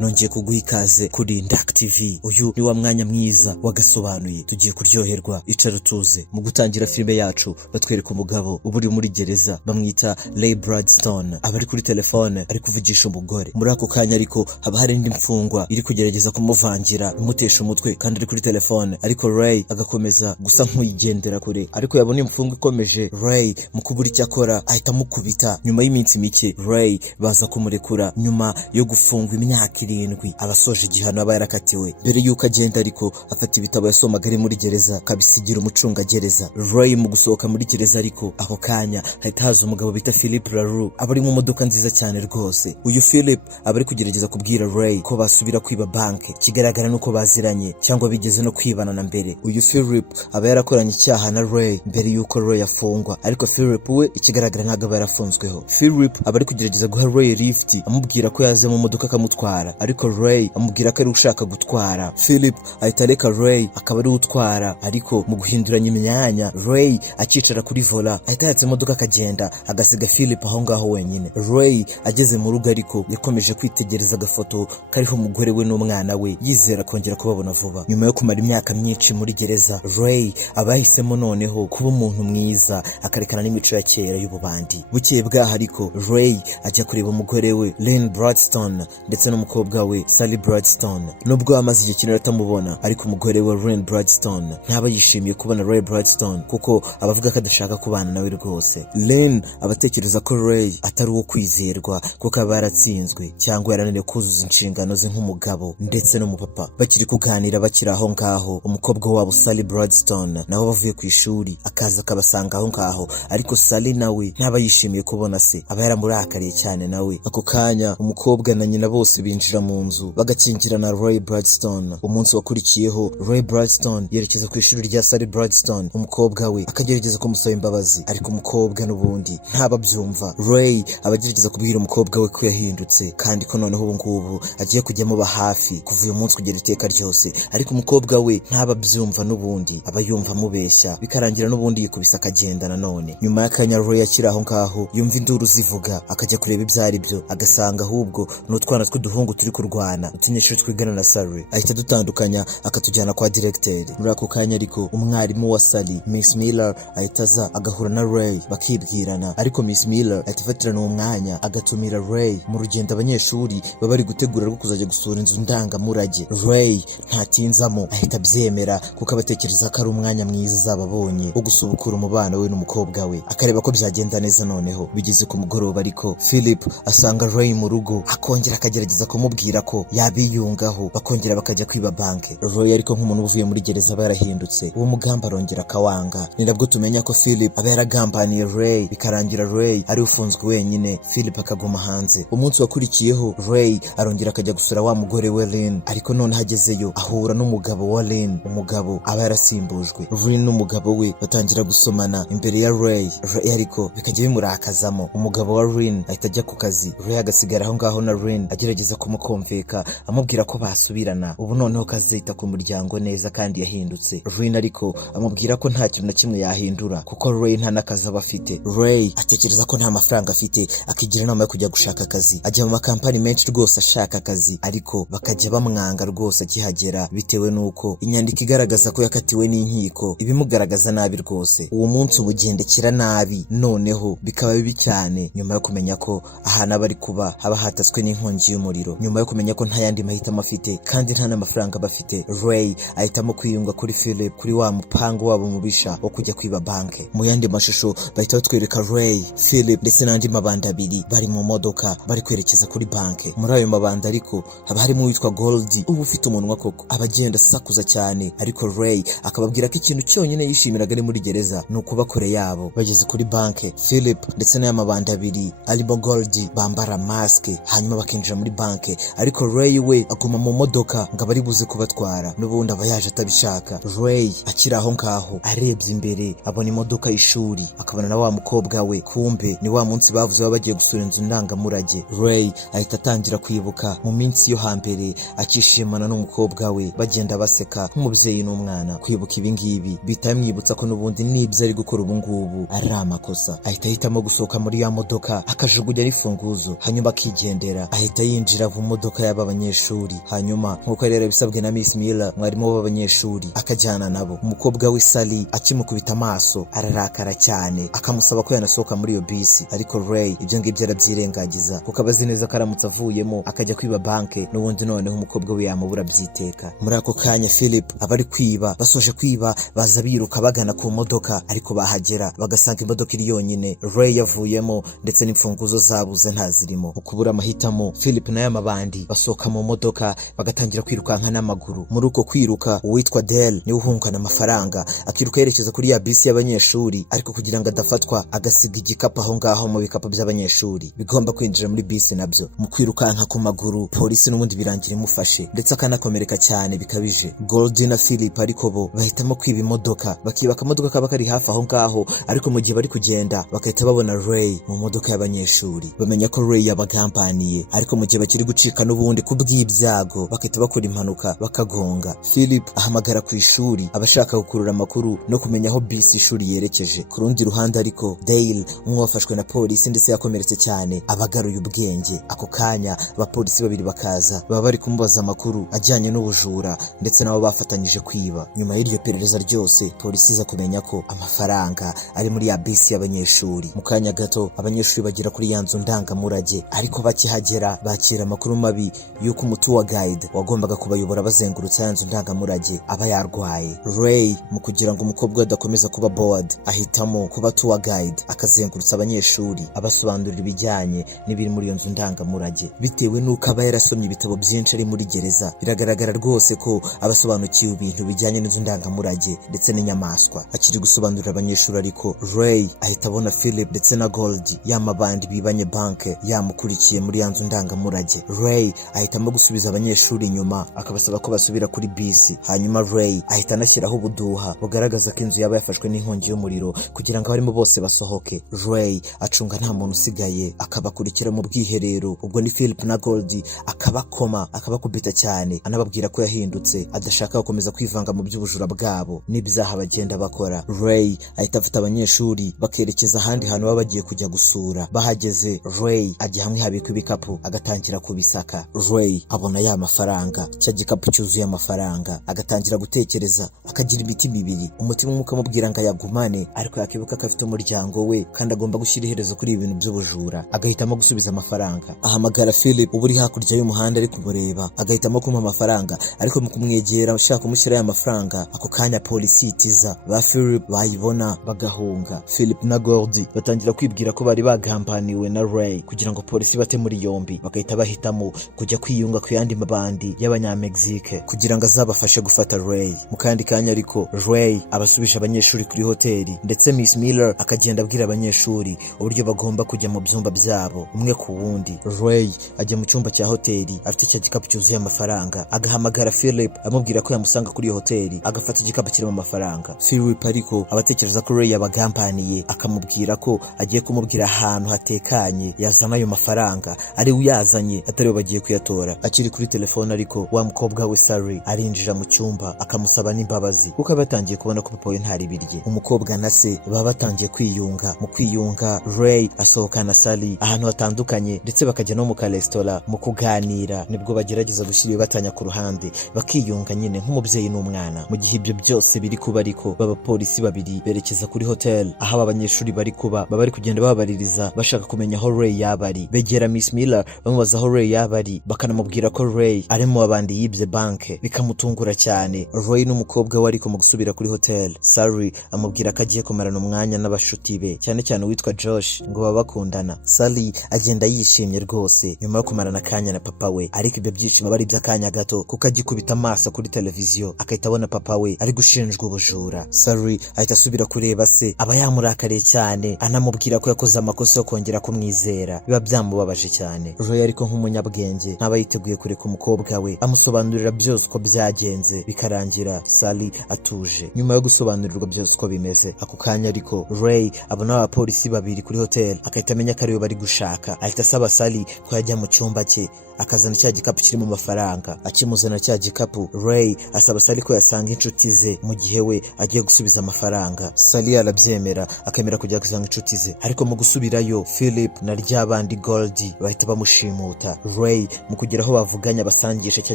nongeye kuguha ikaze kuri Ndak TV. Uyu ni wa mwanya mwiza wagasobanuye, tugiye kuryoherwa. Icara tuze. Mu gutangira filime yacu batwereka umugabo uburi muri gereza bamwita Ray Bradstone, abari kuri telefone ari kuvugisha umugore. Muri ako kanya ariko haba hari indi mfungwa iri kugerageza kumuvangira imutesha umutwe kandi ari kuri telefone, ariko Ray agakomeza gusa nk'uyigendera kure. Ariko yabona imfungwa ikomeje Ray mu kubura icyo akora ahita amukubita. Nyuma y'iminsi mike Ray baza kumurekura nyuma yo gufungwa imyaka 7 abasoje igihano aba yarakatiwe. Mbere yuko agenda ariko afata ibitabo yasomaga ari muri gereza kabisigira umucunga gereza. Ray mu gusohoka muri gereza ariko ako kanya hahita haza umugabo bita Philip LaRue, abari mu modoka nziza cyane rwose. Uyu Philip abari kugerageza kubwira Ray ko basubira kwiba banke, kigaragara nuko baziranye cyangwa bigeze no kwibana na mbere. Uyu Philip aba yarakoranye icyaha na Ray mbere yuko Ray afungwa, ariko Philip we ikigaragara ntago yarafunzweho. Philip abari kugerageza guha Ray lift amubwira ko yaze mu modoka akamutwara, ariko Ray amubwira ko ari ushaka gutwara. Philip ahita areka Ray akaba ari utwara, ariko mu guhinduranya imyanya Ray akicara kuri vola ahita yatse imodoka akagenda agasiga Philip aho ngaho wenyine. Ray ageze mu rugo ariko yakomeje kwitegereza agafoto kariho umugore we n'umwana we, yizera kongera kubabona vuba. Nyuma yo kumara imyaka myinshi muri gereza, Ray abahisemo noneho kuba umuntu mwiza akarekana n'imico ya kera y'ububandi. Bukeye bwaho ariko Ray ajya kureba umugore we Lynn Bradstone ndetse n'umukobwa we Sally Bradstone. Nubwo amaze igihe kinini atamubona, ariko umugore we Lynn Bradstone ntaba yishimiye kubona Ray Bradstone kuko abavuga ko adashaka kubana nawe rwose. Lynn abatekereza ko Ray atari uwo kwizerwa kuko aba yaratsinzwe cyangwa yarananiwe kuzuza inshingano ze nk'umugabo ndetse n'umupapa. Bakiri kuganira bakiri aho ngaho, umukobwa wabo Sally Bradstone nawe bavuye ku ishuri akaza akabasanga aho ngaho, ariko Sally nawe ntaba yishimiye kubona se, aba yaramurakariye cyane nawe. Ako kanya umukobwa na nyina bose binjira mu nzu bagakingirana Ray Bradstone. Umunsi wakurikiyeho Ray Bradstone yerekeza ku ishuri rya Sally Bradstone, umukobwa we akagerageza kumusaba imbabazi, ariko umukobwa n'ubundi ntababyumva. Ray abagerageza kubwira umukobwa we ko yahindutse kandi ko noneho ubu ngubu agiye kujya muba hafi kuva uyu munsi kugera iteka ryose, ariko umukobwa we ntababyumva n'ubundi aba yumva amubeshya, bikarangira n'ubundi yikubisa akagenda nanone. Nyuma y'akanya Ray akiri aho ngaho yumva induru zivuga, akajya kureba ibyo ari byo agasanga ahubwo n'utwana tw'uduhungu turi kurwana utinyeshuri twigana na Sally. Ahita dutandukanya akatujyana kwa directeur. Muri ako kanya ariko umwarimu wa Sally Miss Miller ahita aza agahura na Ray bakibwirana, ariko Miss Miller ahita ifatirana uwo mwanya agatumira Ray mu rugendo abanyeshuri baba bari gutegura rwo kuzajya gusura inzu ndangamurage. Ray ntatinzamo ahita abyemera kuko abatekereza ko ari umwanya mwiza azababonye wo gusubukura umubano we n'umukobwa we, akareba ko byagenda neza. Noneho bigeze ku mugoroba ariko Philip asanga Ray mu rugo, akongera akagerageza kumubwira ko yabiyungaho bakongera bakajya kwiba banke. Ray ariko nk'umuntu uvuye muri gereza aba yarahindutse, uwo mugamba arongera akawanga. Ni nabwo tumenya ko Philip aba yaragambaniye Ray, bikarangira Ray ari ufunzwe wenyine, Philip akaguma hanze. Umunsi wakurikiyeho Ray arongera akajya gusura wa mugore we Lynn, ariko none hagezeyo ahura n'umugabo wa Lynn, umugabo aba yarasimbujwe. Lynn n'umugabo we batangira gusomana imbere ya Ray ariko bikajya bimurakazamo. Umugabo wa Lynn ahita ajya ku kazi, Ray agasigara aho ngaho na Lynn agerageza kumukomveka amubwira ko basubirana, ubu noneho kazita ku muryango neza kandi yahindutse. Lynn ariko amubwira ko nta kintu na kimwe yahindura kuko Ray nta n'akazi aba afite. Ray atekereza ko nta mafaranga afite, akigira inama yo kujya gushaka akazi. Ajya mu makampani menshi rwose ashaka akazi, ariko bakajya bamwanga rwose akihagera bitewe nuko inyandiko igaragaza ko yakatiwe n'inkiko ibimugaragaza nabi rwose. Uwo munsi umugendekera nabi, noneho bikaba bibi cyane nyuma yo kumenya ko ahantu aba ari kuba haba hatatswe n'inkongi y'umuriro. Nyuma yo kumenya ko nta yandi mahitamo afite kandi nta n'amafaranga bafite, Ray ahitamo kwiyunga kuri Philip, kuri wa mupango wabo mubisha wo kujya kwiba banke. Mu yandi mashusho bahita batwereka Ray, Philip ndetse n'andi mabanda abiri bari mu modoka bari kwerekeza kuri banke. Muri ayo mabanda ariko haba harimo uwitwa Goldie, uba ufite umunwa koko abagenda asakuza cyane, ariko Ray akababwira ko ikintu cyonyine yishimiraga ari muri gereza ni ukuba kure yabo. Bageze kuri banke, Philip ndetse n'aya mabanda abiri arimo Goldie bambara maske hanyuma bakinjira muri banke, ariko Ray we aguma mu modoka ngo abari buze kubatwara, n'ubundi aba yaje atabishaka. Ray akiri aho ngaho arebye imbere abona imodoka y'ishuri, akabona na wa mukobwa we, kumbe ni wa munsi bavuze baba bagiye gusura inzu ndangamurage. Ray ahita atangira kwibuka mu minsi yo hambere akishimana n'umukobwa we bagenda baseka nk'umubyeyi n'umwana. Kwibuka ibi ngibi bihita bimwibutsa ko n'ubundi n'ibyo ari gukora ubu ngubu ari amakosa. Ahita ahitamo gusohoka muri ya modoka akajugunya n'ifunguzo hanyuma akigendera. Ahita yinjira mu modoka y'aba banyeshuri, hanyuma nk'uko yari yarabisabwe na Miss Miller mwarimu w'abanyeshuri akajyana nabo. Umukobwa we Sally akimukubita amaso ararakara cyane akamusaba ko yanasohoka muri iyo bisi, ariko Ray ibyo ngibyo arabyirengagiza kuko abazi neza ko aramutse avuyemo akajya kwiba banke n'ubundi noneho umukobwa we yamubura byiteka. Muri ako kanya Philip abari kwiba basoje kwiba baza biruka bagana ku modoka, ariko bahagera bagasanga imodoka iri yonyine, Ray yavuyemo ndetse n'imfunguzo zabuze ntazirimo. Mu kubura amahitamo Philip na y'amabandi basohoka mu modoka bagatangira kwirukanka n'amaguru. Muri uko kwiruka uwitwa Dale niwe uhungana amafaranga akiruka yerekeza kuri ya bisi y'abanyeshuri, ariko kugira ngo adafatwa agasiga igikapu aho ngaho mu bikapu by'abanyeshuri bigomba kwinjira muri bisi nabyo. Mu kwirukanka ku maguru polisi n'ubundi birangira imufashe ndetse akanakomereka cyane bikabije. Goldie na Philip ariko bo bahitamo kwiba imodoka, bakiba akamodoka kaba kari hafi aho ngaho, ariko mu gihe bari kugenda bagahita babona Ray mu modoka y'abanyeshuri. Bamenya ko Ray yabagambaniye, ariko mu gihe bakiri gucika n'ubundi kubw'ibyago bagahita bakora impanuka bakagonga. Philip ahamagara ku ishuri abashaka gukurura amakuru no kumenya aho bisi ishuri yerekeje. Ku rundi ruhande ariko Dale umwe wafashwe na polisi ndetse yakomeretse cyane abagaruye ubwenge. Ako kanya abapolisi babiri bakaza baba bari kumubaza amakuru ajyanye n'ubujura ndetse nabo bafatanyije kwiba. Nyuma y'iryo perereza ryose polisi iza kumenya ko amafaranga ari muri ya bisi y'abanyeshuri. Mu kanya gato abanyeshuri bagera kuri ya nzu ndangamurage, ariko bakihagera bakira amakuru mabi y'uko umutour guide wagombaga kubayobora bazengurutse ya nzu ndangamurage aba yarwaye. Ray mu kugira ngo umukobwa adakomeza kuba bored ahitamo kuba tour guide akazengurutsa abanyeshuri abasobanurira ibijyanye n'ibiri muri iyo nzu ndangamurage. Bitewe n'uko aba yarasomye ibitabo byinshi ari muri gereza, biragaragara rwose ko abasobanukiwe ibintu bijyanye n'inzu ndangamurage ndetse n'inyamaswa. Akiri gusobanurira abanyeshuri ariko Ray ahita abona Philip ndetse na Goldie y'amabandi bibanye banke yamukurikiye muri ya nzu ndangamurage. Ray ahitamo gusubiza abanyeshuri inyuma akabasaba ko basubira kuri bisi, hanyuma Ray ahita anashyiraho ubuduha bugaragaza ko inzu yaba yafashwe n'inkongi y'umuriro kugira ngo abarimo bose basohoke. Ray acunga nta muntu usigaye akabakurikira mu bwiherero, ubwo ni Philip na Goldie akabakoma akabakubita cyane anababwira ko yahindutse adashaka gukomeza kwivanga mu by'ubujura bwabo n'ibyaha bagenda bakora. Ray ahita afite abanyeshuri bakerekeza ahandi hantu baba bagiye kujya gusura. Bahageze Ray ajya hamwe habikwa ibikapu agatangira kubisaka. Ray abona ya mafaranga, cya gikapu cyuzuye amafaranga, agatangira gutekereza akagira imiti mibiri. Umutima umwe ukamubwira ngo ayagumane, ariko yakibuka ko afite umuryango we kandi agomba gushyira iherezo kuri ibintu by'ubujura. Agahitamo gusubiza amafaranga. Ahamagara Philip uba uri hakurya y'umuhanda ari kumureba, agahitamo kumuha amafaranga, ariko mu kumwegera ushaka kumushyira aya mafaranga ako kanya polisi itiza. Ba Philip bayibona bagahunga. Philip na Goldie batangira kwibwira ko bari bagambaniwe na Ray kugira ngo polisi bate muri yombi, bagahita bahitamo kujya kwiyunga ku yandi mabandi y'abanyamegizike kugira ngo azabafashe gufata Ray. Mu kandi kanya ariko Ray abasubisha abanyeshuri kuri hoteli, ndetse Miss Miller akagenda abwira abanyeshuri uburyo bagomba kujya mu byumba byabo umwe ku wundi. Ray ajya mu cyumba cya hoteli afite cya gikapu cyuzuye amafaranga, agahamagara Philip amubwira ko yamusanga kuri hoteli agafata igikapu kirimo amafaranga. Philip ariko abatekereza ko Ray yabagambaniye akamubwira ko agiye kumubwira ahantu hatekanye yazana ayo mafaranga ari uyazanye atari bagiye kuyatora. Akiri kuri telefone ariko wa mukobwa we Sally arinjira mu cyumba akamusaba n'imbabazi kuko batangiye kubona ko papa we ntari birye. Umukobwa na se baba batangiye kwiyunga. Mu kwiyunga Ray asohokana Sally ahantu hatandukanye ndetse bakajya no mu karesitora mu kuganira. Nibwo bagerageza gushyira ibibatanya ku ruhande bakiyunga nyine nk'umubyeyi n'umwana. Mu gihe ibyo byose biri kuba ariko baba polisi babiri berekeza kuri hotel aho abanyeshuri bari kuba, baba bari kugenda babaririza bashaka kumenya aho Ray yaba ari. Begera Miss Miller bamubaza aho Ray yaba ari, bakanamubwira ko Ray ari mu babandi yibye banke, bikamutungura cyane. Ray n'umukobwa we ariko mu gusubira kuri hotel, Sally amubwira ko agiye kumarana umwanya n'abashuti be, cyane cyane uwitwa Josh ngo baba bakundana. Sally agenda yishimye rwose nyuma yo kumarana akanya na papa we, ariko ibyo byishimo bari by'akanya gato kuko agikubita amaso kuri televiziyo akahita abona papa we ari gushinjwa ubujura. Sally ahita asubira kureba se, aba yamurakariye cyane anamubwira ko yakoze amakosa yo kongera kumwizera, biba byamubabaje cyane. Ray ariko nk'umunyabwenge ntaba yiteguye kureka umukobwa we amusobanurira byose uko byagenze, bikarangira Sally atuje. Nyuma yo gusobanurirwa byose uko bimeze, ako kanya ariko Ray abona abapolisi babiri kuri hotel akahita amenya ko ariwe bari gushaka. Ahita asaba Sally ko yajya mu cyumba cye akazana cya gikapu kirimo amafaranga. Akimuzana cya gikapu Ray asaba Sally ko yasanga inshuti ze mu gihe we agiye gusubiza amafaranga. Sally arabyemera akemera kujya gusanga inshuti ze, ariko mu gusubirayo Philip na ryabandi Goldie bahita bamushimuta. Ray mu kugera aho bavuganye abasangisha cya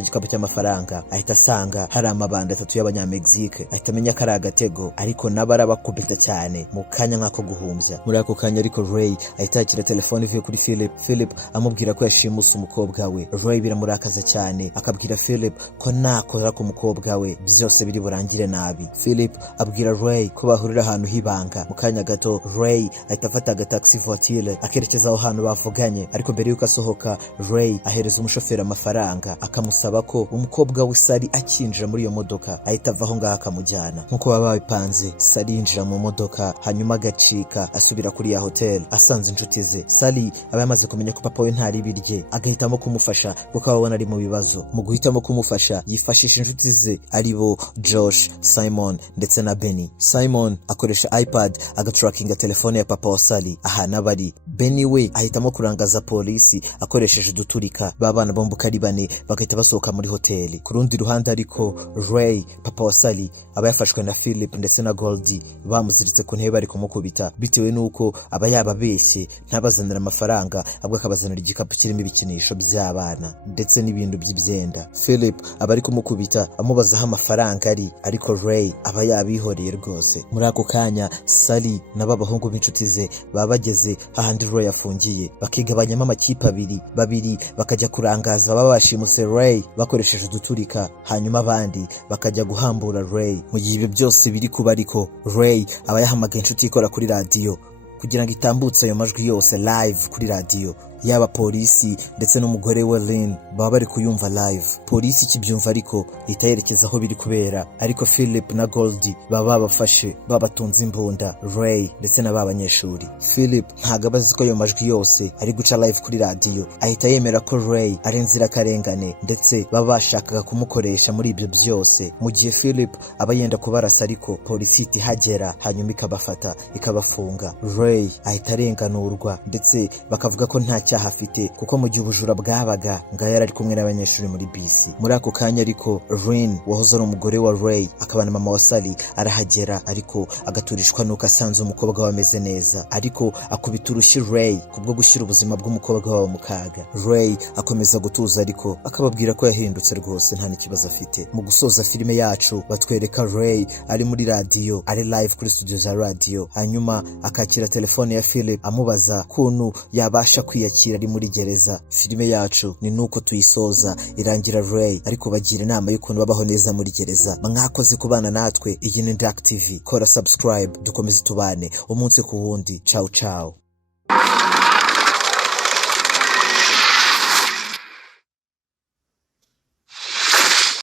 gikapu cy'amafaranga ahita asanga hari amabanda 3 y'abanyamexike, ahita amenya ko ari agatego, ariko nabo arabakubita cyane mu kanya nk'ako guhumbya. Muri ako kanya ariko Ray ahita yakira telefone ivuye kuri Philip amubwira ko yashimuse umukobwa we. Ray biramurakaza cyane, akabwira Philip ko nakora ku mukobwa we byose biri burangire nabi. Philip abwira Ray ko bahurira ahantu hibanga. Mu kanya gato Ray ahita afata agataxi voiture akerekeza aho hantu bavuganye, ariko mbere yuko asohoka Ray ahereza umushoferi amafaranga akamusaba ko umukobwa we Sally akinjira muri iyo modoka ahita ava aho ngaho akamujyana. Nkuko baba babipanze Sally yinjira mu modoka hanyuma agacika asubira kuri ya hotel. Asanze inshuti ze, Sally aba yamaze kumenya ko papa we ntari birye, agahitamo kumufasha kuko abona ari mu bibazo. Mu guhitamo kumufasha yifashisha inshuti ze aribo Josh, Simon ndetse na Benny. Simon akoresha iPad agatrackinga telefone ya papa wa Sally ahantu abari. Benny we ahitamo kurangaza polisi akoresheje uduturika. Babana bombuka ari bane bagahita basohoka muri hoteli. Ku rundi ruhande ariko Ray papa wa Sally aba yafashwe na Philip ndetse na Goldie, bamuziritse ku ntebe bari kumukubita bitewe nuko aba yababeshye ntabazanira amafaranga ahubwo akabazanira igikapu kirimo ibikinisho by'abana ndetse n'ibintu by'ibyenda. Philip aba ari kumukubita amubaza aho amafaranga ari, ariko Ray aba yabihoreye rwose. Muri ako kanya Sally n'abahungu b'inshuti ze baba bageze hahandi Ray afungiye, bakigabanyamo amakipe babiri bakajya kurangaza baba bashimuse Ray bakoresheje uduturika, hanyuma abandi bakajya guhambura Ray. Mu gihe ibyo byose biri kuba ariko Ray aba yahamagaye inshuti ikora kuri radio kugira ngo itambutse ayo majwi yose live kuri radio. Yaba polisi ndetse n'umugore we Lynn baba bari kuyumva live. Polisi kibyumva ariko itayerekeza aho biri kubera, ariko Philip na Goldie baba babafashe babatunze imbunda Ray ndetse n'abanyeshuri. Philip ntago abazi ko ayo majwi yose ari guca live kuri radio, ahita yemera ko Ray ari inzirakarengane ndetse baba bashakaga kumukoresha muri ibyo byose. Mu gihe Philip aba yenda kubarasa ariko polisi itihagera hanyuma ikabafata ikabafunga. Ray ahita arenganurwa ndetse bakavuga ko nta cyaha afite kuko mu gihe ubujura bwabaga ngaya yari kumwe n'abanyeshuri muri bisi. Muri ako kanya ariko Lynn wahoze ari umugore wa Ray akabana mama wa Sally arahagera, ariko agaturishwa nuko asanze umukobwa we ameze neza, ariko akubita urushyi Ray kubwo gushyira ubuzima bw'umukobwa wawe mu kaga. Ray akomeza gutuza ariko akababwira ko yahindutse rwose nta n'ikibazo afite. Mu gusoza filime yacu batwereka Ray ari muri radio, ari live kuri studio za radio, hanyuma akakira telefone ya Philip amubaza kuntu yabasha kwiyakira ari muri gereza. Filime yacu ni nuko tuyisoza irangira Ray ariko bagira inama y'ukuntu babaho neza muri gereza. Mwakoze kubana natwe. Iyi ni Ndak TV, kora subscribe dukomeze tubane umunsi ku wundi. Ciao ciao.